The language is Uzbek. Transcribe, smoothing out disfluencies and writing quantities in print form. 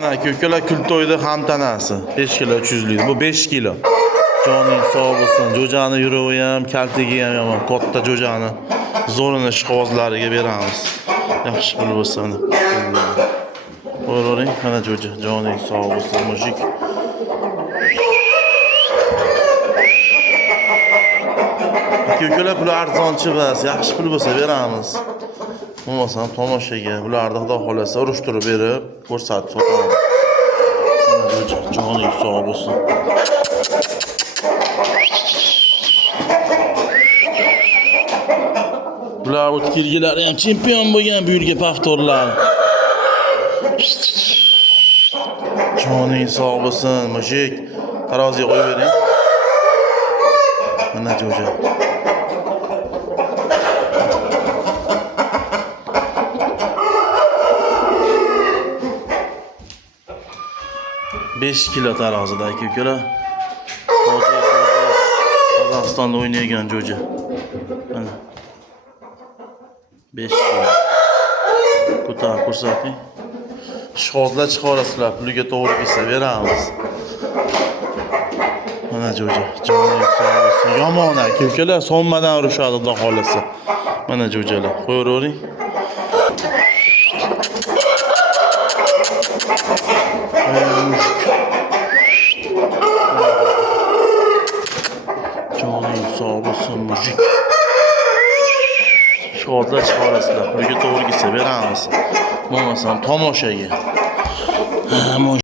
Mana ko'kala kultoyda ham tanasi 5 kilo 300 lik. Bu 5 kilo. Joning sog' bo'lsin. Jo'jani yuravi ham, kaltigi ham yomon. Katta jo'jani zo'rini ishqibozlariga beramiz. Yaxshi pul bo'lsa mana. Qo'yavering, mana jo'ja. Joning sog' bo'lsin, mujik. Ko'kala pul arzonchi bas, yaxshi pul bo'lsa beramiz. Bo'lmasam tomoshaga, bularni xudo xolasa urushtirib berib, ko'rsatib sotamiz. Joning sog' bo'lsin. Bular o'tkirgilari ham chempion bo'lgan bu yilgi paftorlar. Joning sog' bo'lsin, mujik. Taroziga qo'yib bering. Mana jo'ja. Besh kilo tarozida aka-ukalar. Qozog'istonda o'ynayotgan jo'ja. Mana 5 kilo. Ko'tarib ko'rsating. Ishqozlar chiqarasizlar, puliga to'g'ri kelsa beramiz. Mana jo'ja, joning sog' bo'lsin. Yomon aka-ukalar, sommadan urushadi xudo xolasa. Mana jo'jalar, qo'yavering. Joning sog' bo'lsin, mujik. Ishqozlar chiqarasizlar, puliga to'g'ri kelsa beramiz. Bo'lmasam tomoshaga.